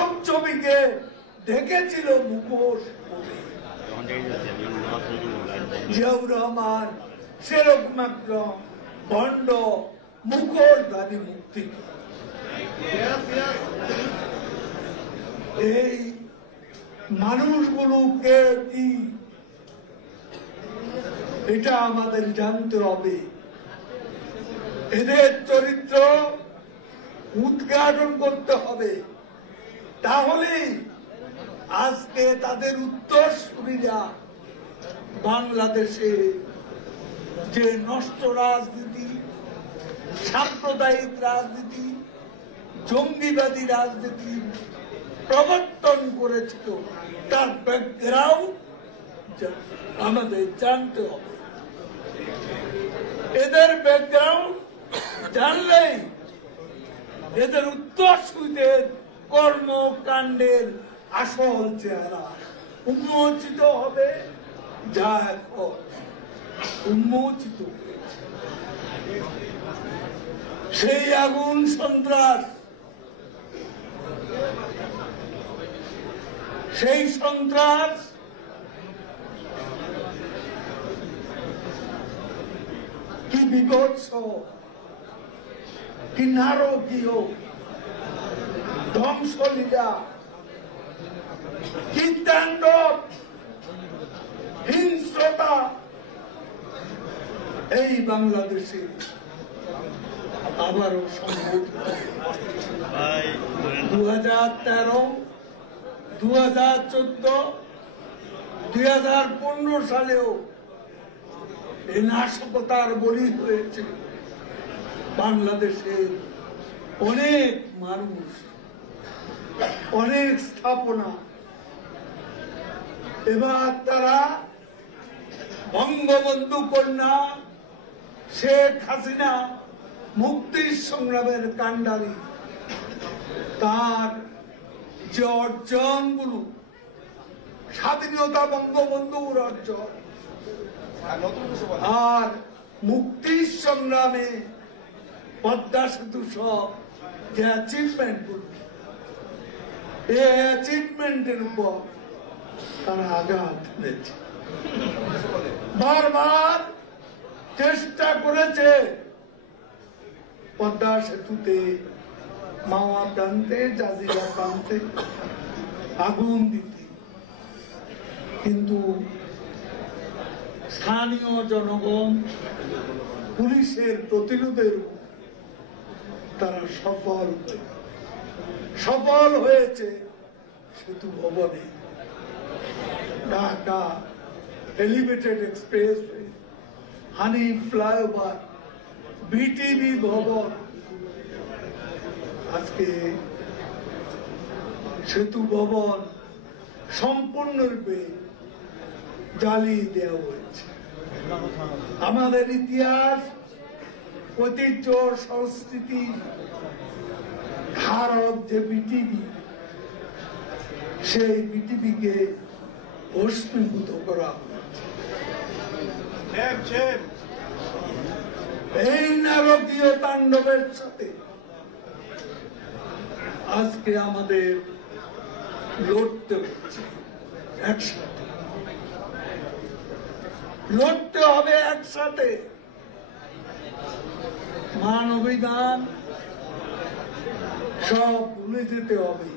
প্রথম ছবিকে ঢেকেছিল মুখোশ। জিয়াউর রহমান সেরকম একজন ভণ্ড মুখোশধারী মুক্তি। এই মানুষগুলোকে কি এটা আমাদের জানতে হবে। এদের চরিত্র উদ্ঘাটন করতে হবে, তাহলে আজকে তাদের উত্তরসূরিরা বাংলাদেশে যে নষ্ট রাজনীতি, সাম্প্রদায়িক রাজনীতি, জঙ্গিবাদী রাজনীতি প্রবর্তন করেছিল, তার ব্যাকগ্রাউন্ড আমাদের জানতে হবে। এদের ব্যাকগ্রাউন্ড জানলেই এদের উত্তরসূরিদের কর্মকাণ্ডের আসল চেহারা উন্মোচিত হবে, যা এখন উন্মোচিত হয়েছে। সেই আগুন সন্ত্রাস, সেই সন্ত্রাস কি বিভৎস, কি নারকীয় ধ্বংসলীলা, কি তাণ্ডব হিংস্রতা এই বাংলাদেশে আবারও সংঘটিত। 2013, 2014, 2015 সালেও এই নাশকতার বলি হয়েছে বাংলাদেশের অনেক মানুষ, অনেক স্থাপনা। এবার তারা বঙ্গবন্ধু কন্যা শেখ হাসিনা মুক্তির সংগ্রামের কাণ্ডারি, তার যে অর্জনগুলো, স্বাধীনতা বঙ্গবন্ধুর অর্জন, আর মুক্তির সংগ্রামে পদ্মা সেতু সব যে অ্যাচিভমেন্ট গুলো, এই অ্যাচিভমেন্টের উপর তারা আঘাত এনেছে। বারবার চেষ্টা করেছে পদ্মা সেতুতে, মাওয়া প্রান্তে, জাজিরা প্রান্তে আগুন দিতে, কিন্তু স্থানীয় জনগণ, পুলিশের প্রতিরোধের তারা সফল হয়েছে। সেতু ভবনে ঢাকা এলিভেটেড এক্সপ্রেস, হানি ফ্লাইওভার, বিটিভি ভবন, আজকে সেতু ভবন সম্পূর্ণরূপে জ্বালিয়ে দেওয়া হয়েছে। আমাদের ইতিহাস, ঐতিহ্য, সংস্কৃতি ধারক যে বিটিভি, সেই বিটিভিকে ভস্মীভূত করা হয়েছে। এই নারকীয় তাণ্ডবের সাথে আজকে আমাদের লড়তে হচ্ছে, একসাথে লড়তে হবে, একসাথে মানবিধান সব ভুলে যেতে হবে।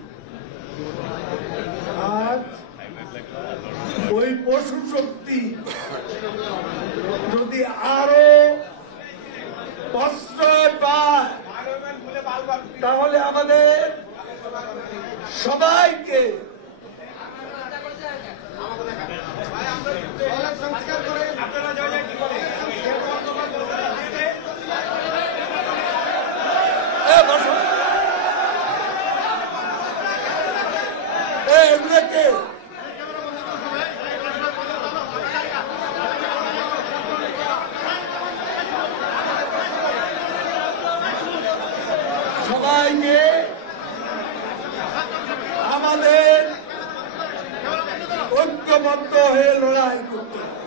আজ ওই পশু শক্তি যদি আরো প্রশ্রয় পায়, তাহলে আমাদের সবাইকে সবাইকে আমাদের ঐক্যবদ্ধ হয়ে লড়াই করতে হবে।